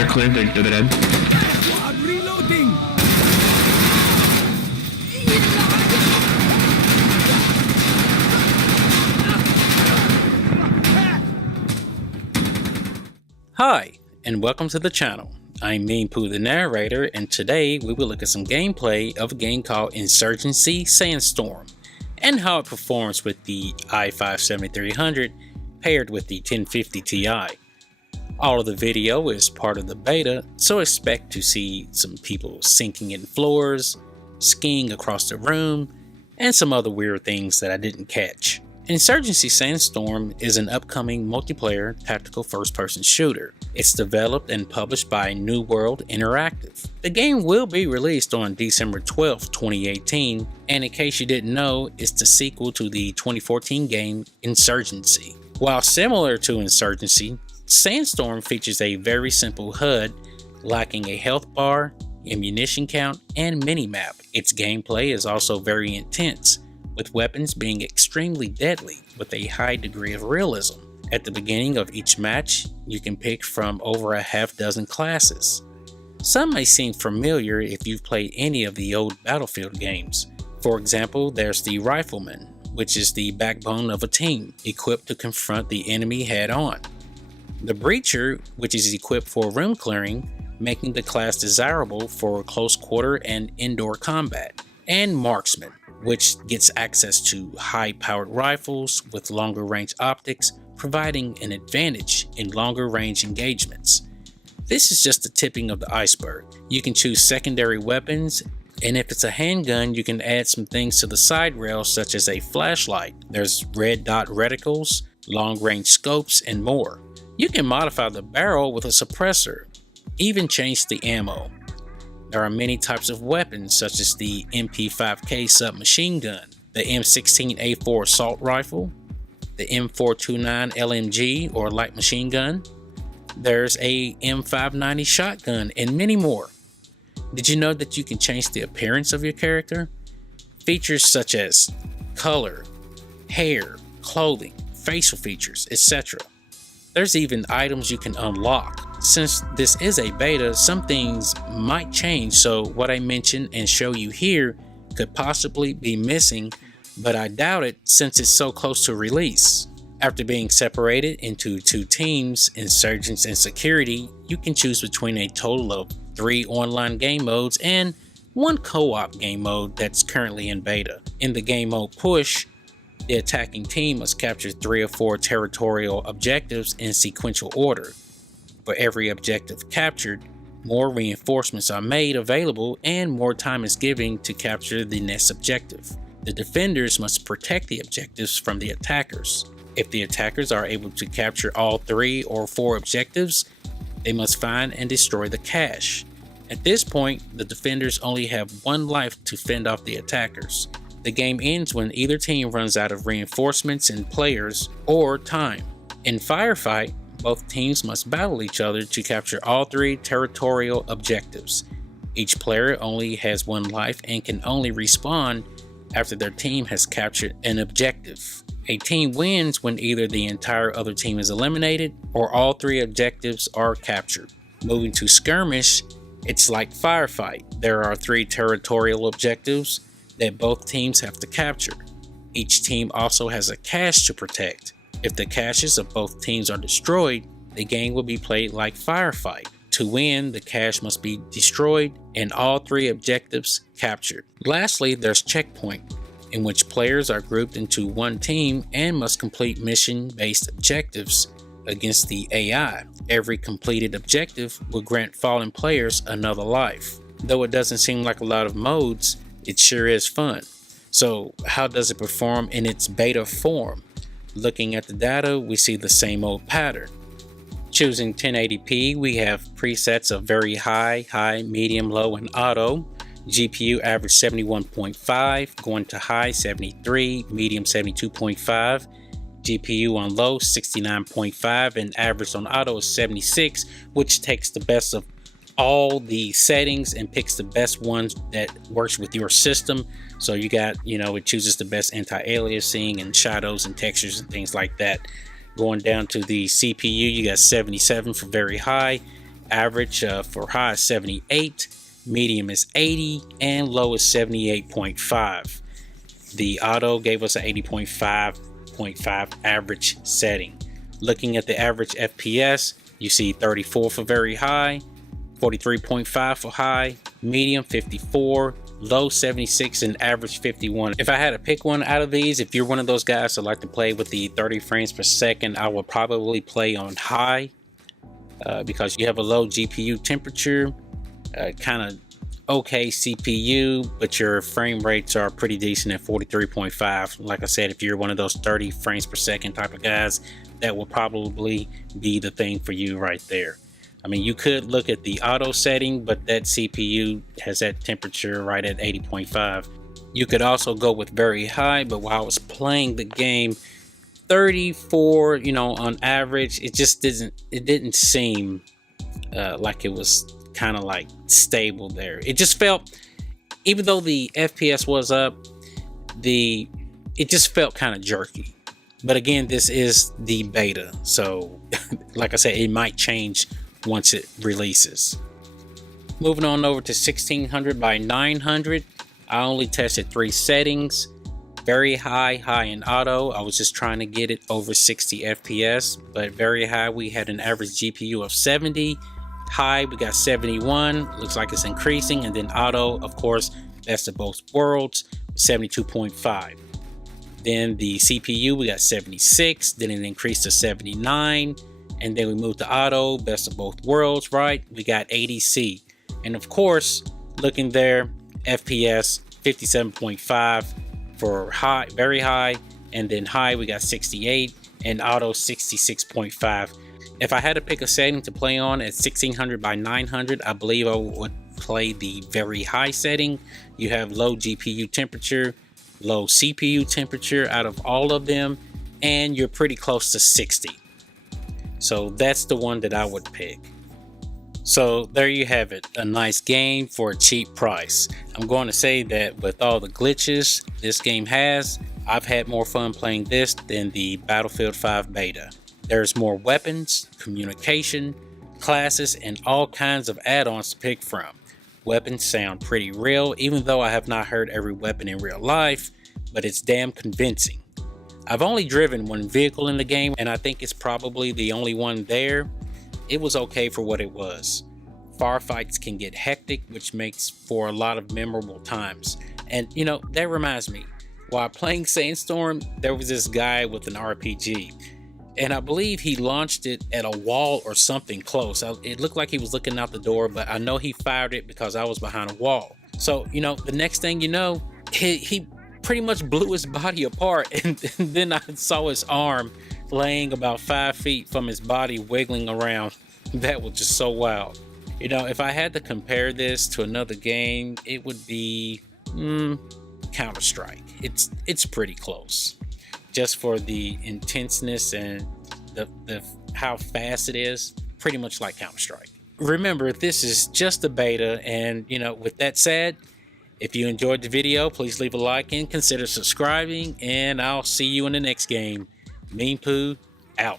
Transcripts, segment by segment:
they're clear. They're dead. I'm reloading. Hi, and welcome to the channel. I'm Mean Pooh the narrator, and today we will look at some gameplay of a game called Insurgency Sandstorm, and how it performs with the i5-7300 paired with the 1050 Ti. All of the video is part of the beta, so expect to see some people sinking in floors, skiing across the room, and some other weird things that I didn't catch. Insurgency Sandstorm is an upcoming multiplayer tactical first-person shooter. It's developed and published by New World Interactive. The game will be released on December 12, 2018, and in case you didn't know, it's the sequel to the 2014 game Insurgency. While similar to Insurgency, Sandstorm features a very simple HUD, lacking a health bar, ammunition count, and minimap. Its gameplay is also very intense, with weapons being extremely deadly with a high degree of realism. At the beginning of each match, you can pick from over a half dozen classes. Some may seem familiar if you've played any of the old Battlefield games. For example, there's the Rifleman, which is the backbone of a team, equipped to confront the enemy head-on. The Breacher, which is equipped for room clearing, making the class desirable for close quarter and indoor combat. And Marksman, which gets access to high-powered rifles with longer range optics, providing an advantage in longer range engagements. This is just the tipping of the iceberg. You can choose secondary weapons, and if it's a handgun, you can add some things to the side rail such as a flashlight. There's red dot reticles, long range scopes, and more. You can modify the barrel with a suppressor, even change the ammo. There are many types of weapons such as the MP5K submachine gun, the M16A4 assault rifle, the M429 LMG or light machine gun. There's a M590 shotgun and many more. Did you know that you can change the appearance of your character? Features such as color, hair, clothing, facial features, etc. There's even items you can unlock. Since this is a beta, some things might change, so what I mention and show you here could possibly be missing, but I doubt it since it's so close to release. After being separated into two teams, Insurgents and Security, you can choose between a total of 3 online game modes and 1 co-op game mode that's currently in beta. In the game mode Push, the attacking team must capture 3 or 4 territorial objectives in sequential order. For every objective captured, more reinforcements are made available and more time is given to capture the next objective. The defenders must protect the objectives from the attackers. If the attackers are able to capture all 3 or 4 objectives, they must find and destroy the cache. At this point, the defenders only have 1 life to fend off the attackers. The game ends when either team runs out of reinforcements and players or time. In Firefight, both teams must battle each other to capture all 3 territorial objectives. Each player only has 1 life and can only respawn after their team has captured an objective. A team wins when either the entire other team is eliminated or all 3 objectives are captured. Moving to Skirmish, it's like Firefight. There are 3 territorial objectives that both teams have to capture. Each team also has a cache to protect. If the caches of both teams are destroyed, the game will be played like Firefight. To win, the cache must be destroyed and all 3 objectives captured. Lastly, there's Checkpoint, in which players are grouped into 1 team and must complete mission-based objectives against the AI. Every completed objective will grant fallen players another life. Though it doesn't seem like a lot of modes, it sure is fun. So how does it perform in its beta form? Looking at the data, we see the same old pattern. Choosing 1080p, we have presets of very high, medium, low, and auto. GPU average 71.5, going to high 73, medium 72.5. GPU on low 69.5, and average on auto is 76, which takes the best of all the settings and picks the best ones that works with your system. So you got, it chooses the best anti-aliasing and shadows and textures and things like that. Going down to the CPU, you got 77 for very high, Average for high is 78, medium is 80, and low is 78.5. The auto gave us an 80.5 average setting. Looking at the average FPS, you see 34 for very high, 43.5 for high, medium 54, low 76, and average 51. If I had to pick one out of these, if you're one of those guys that like to play with the 30 frames per second, I would probably play on high because you have a low GPU temperature, kind of okay CPU, but your frame rates are pretty decent at 43.5. Like I said, if you're one of those 30 frames per second type of guys, that will probably be the thing for you right there. I mean, you could look at the auto setting, but that CPU has that temperature right at 80.5. You could also go with very high, but while I was playing the game, 34, you know, on average, it didn't seem like it was kind of like stable there. It just felt, even though the FPS was up, it just felt kind of jerky. But again, this is the beta, so like I said, it might change once it releases. Moving on over to 1600 by 900, I only tested 3 settings. Very high, high and auto. I was just trying to get it over 60 FPS, but very high, we had an average GPU of 70. High, we got 71, looks like it's increasing, and then auto, of course, best of both worlds, 72.5. Then the CPU, we got 76, then it increased to 79, and then we moved to auto, best of both worlds, right? We got 80C. And of course, looking there, FPS 57.5 for high, very high, and then high we got 68, and auto 66.5. If I had to pick a setting to play on at 1600 by 900, I believe I would play the very high setting. You have low GPU temperature, low CPU temperature out of all of them, and you're pretty close to 60. So that's the one that I would pick. So there you have it, a nice game for a cheap price. I'm going to say that with all the glitches this game has, I've had more fun playing this than the Battlefield 5 beta. There's more weapons, communication, classes, and all kinds of add-ons to pick from. Weapons sound pretty real, even though I have not heard every weapon in real life, but it's damn convincing. I've only driven one vehicle in the game, and I think it's probably the only one there. It was okay for what it was. Firefights can get hectic, which makes for a lot of memorable times. And you know, that reminds me, while playing Sandstorm, there was this guy with an RPG, and I believe he launched it at a wall or something close. It looked like he was looking out the door, but I know he fired it because I was behind a wall. So, you know, the next thing you know, he pretty much blew his body apart, and then I saw his arm laying about 5 feet from his body, wiggling around. That was just so wild. You know, if I had to compare this to another game, it would be Counter-Strike. It's pretty close, just for the intenseness and the how fast it is. Pretty much like Counter-Strike. Remember, this is just a beta, and you know, with that said, if you enjoyed the video, please leave a like and consider subscribing, and I'll see you in the next game. Mean Pooh out.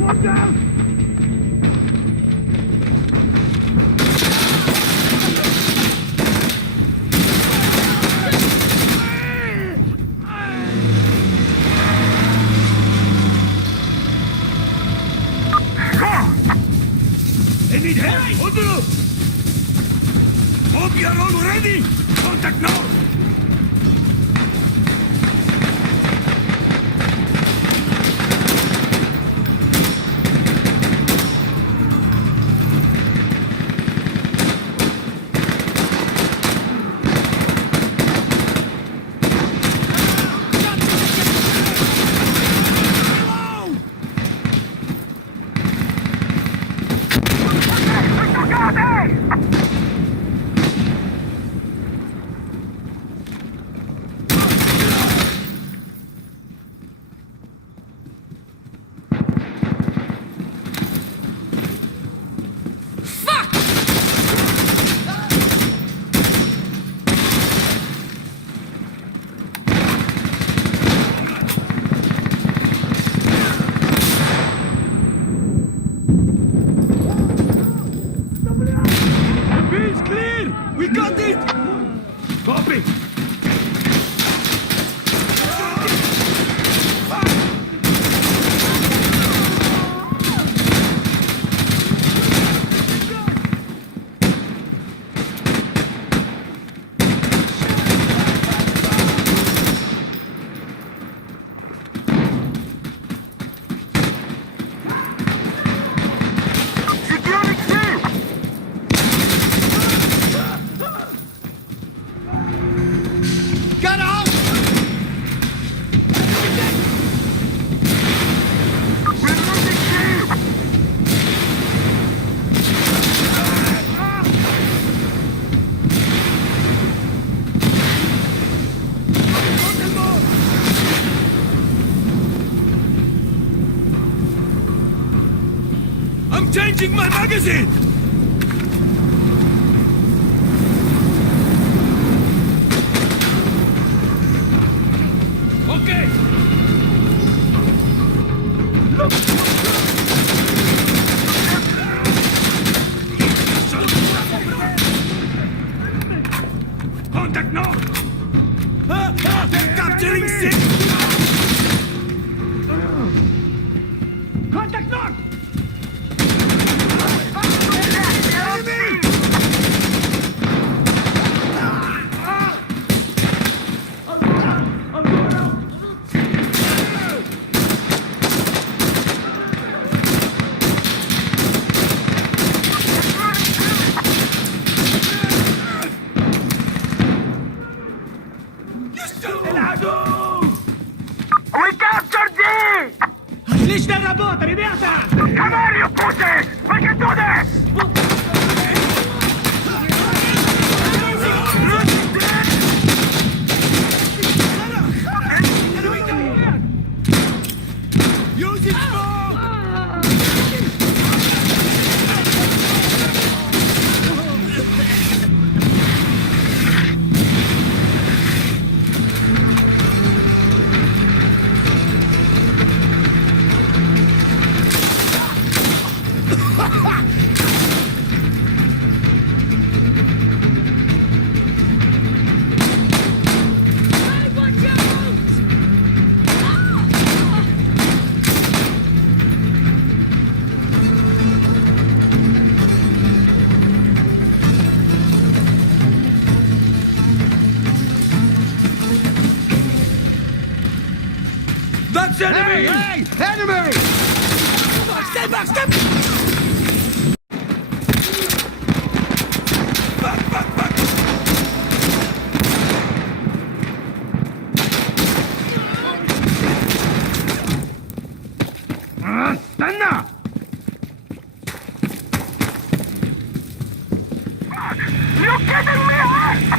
Watch out! They need help! Oduru! Hope you are all ready! Contact now! Changing my magazine! Okay! Contact north! They're capturing six! Contact north! Enemy! We captured D! ليش دربوه ربيعتا؟ Come on, you pussies! We can do this! Use it smoke! That's enemy! Hey! Enemy! Stay back! Step! Back! استنى! You kidding me, huh?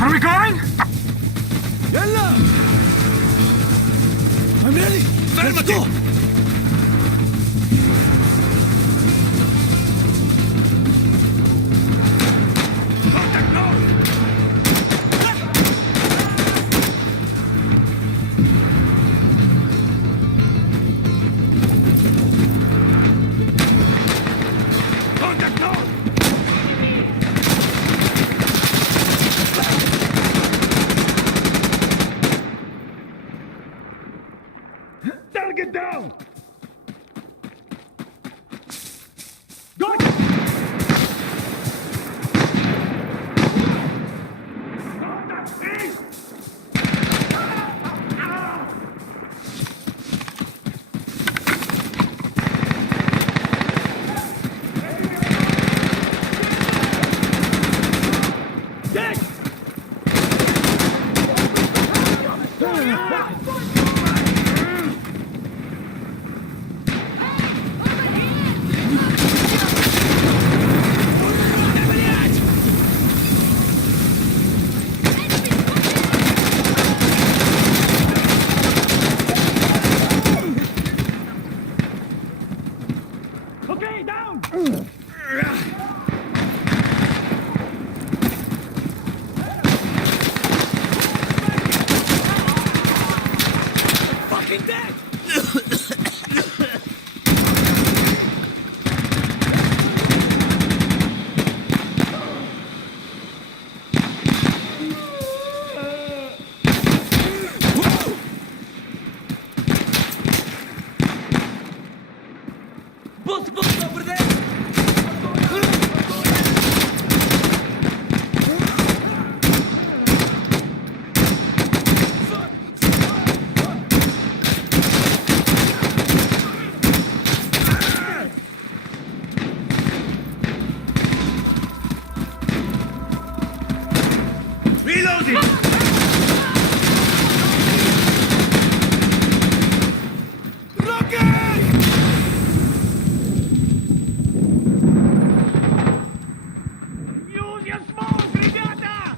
Are we going? يلا! I'm ready! Let's go! Contact north! Contact north! Target down! Go! Contact east! Dead! Use your smoke, ребята!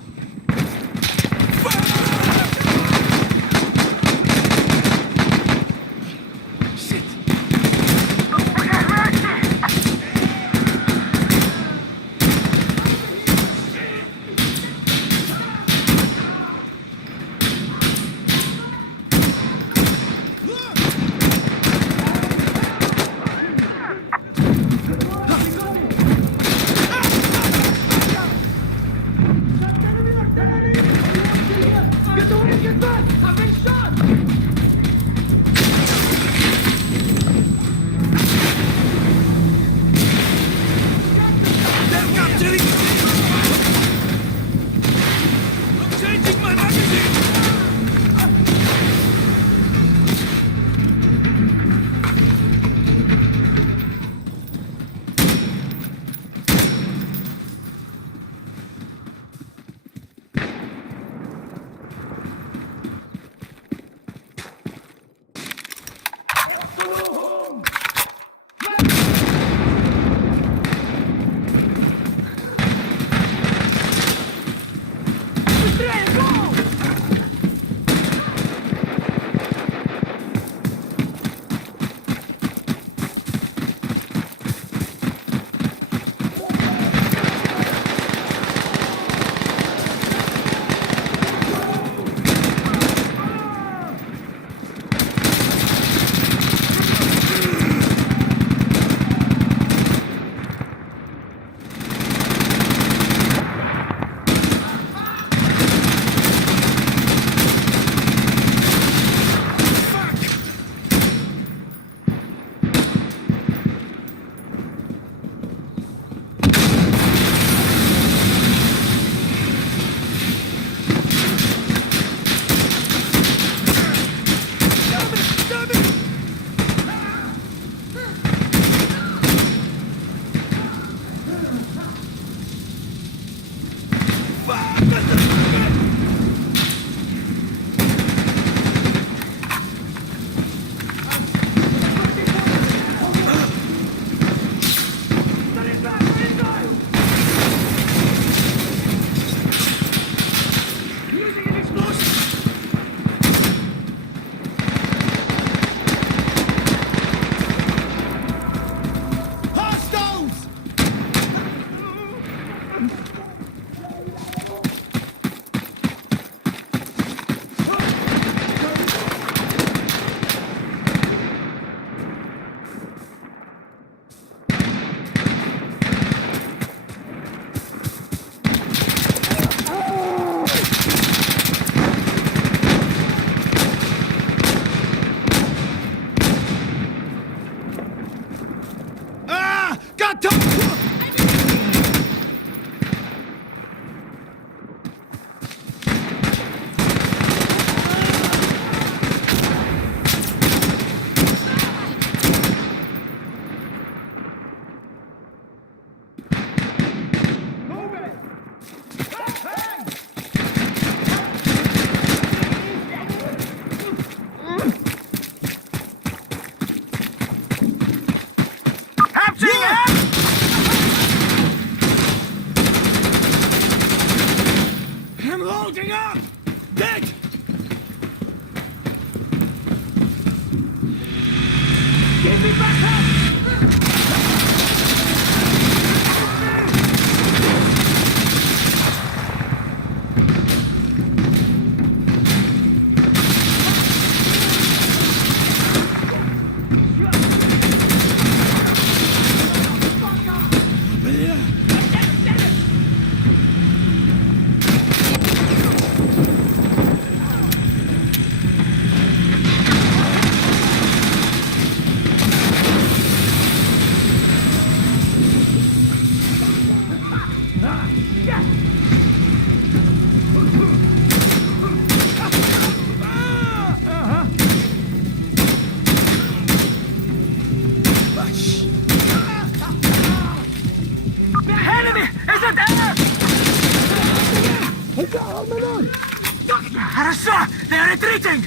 Хорошо! They are retreating!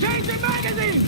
Change the magazine!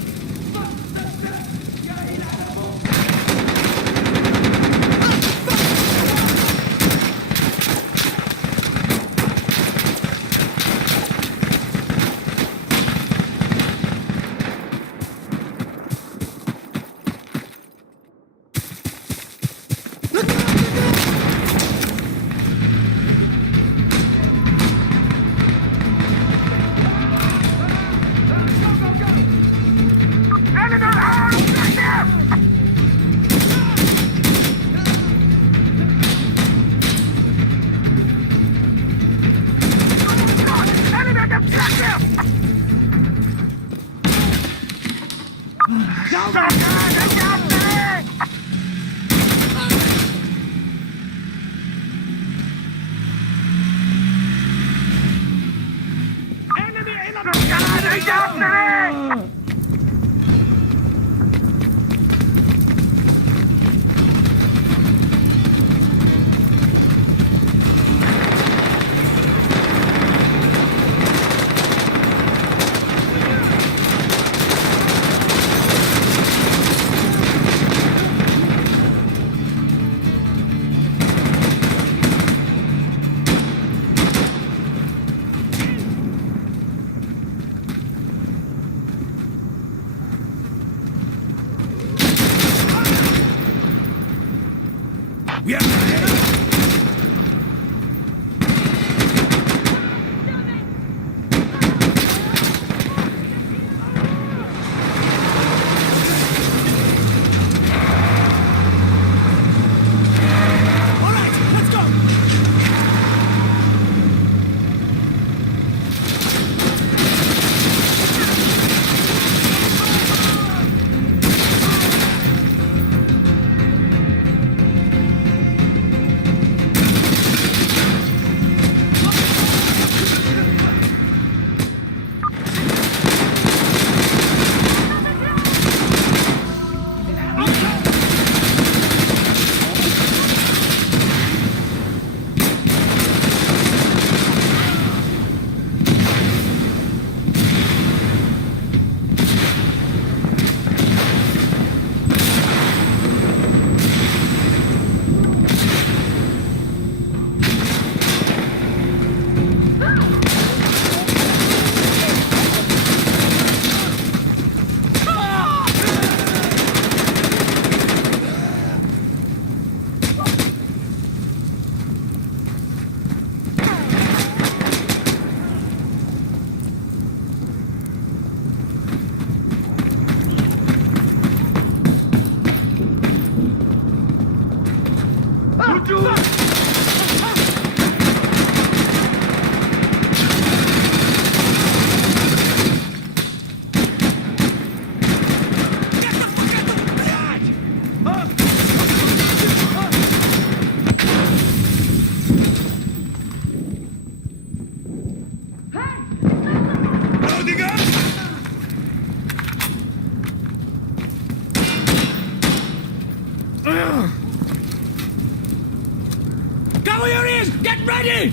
Cover your ears! Get ready!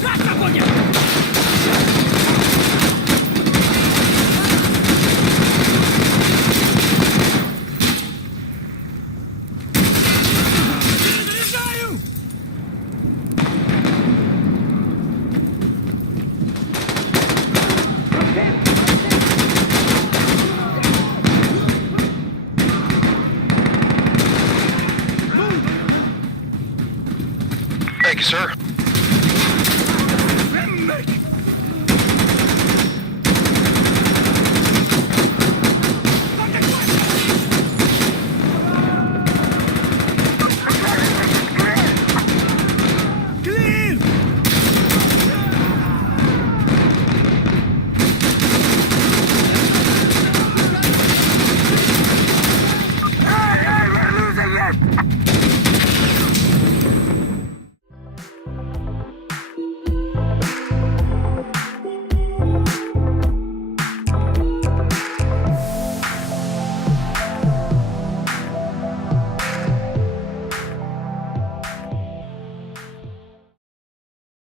Красна будет! Заряжаю! Thank you, sir. Make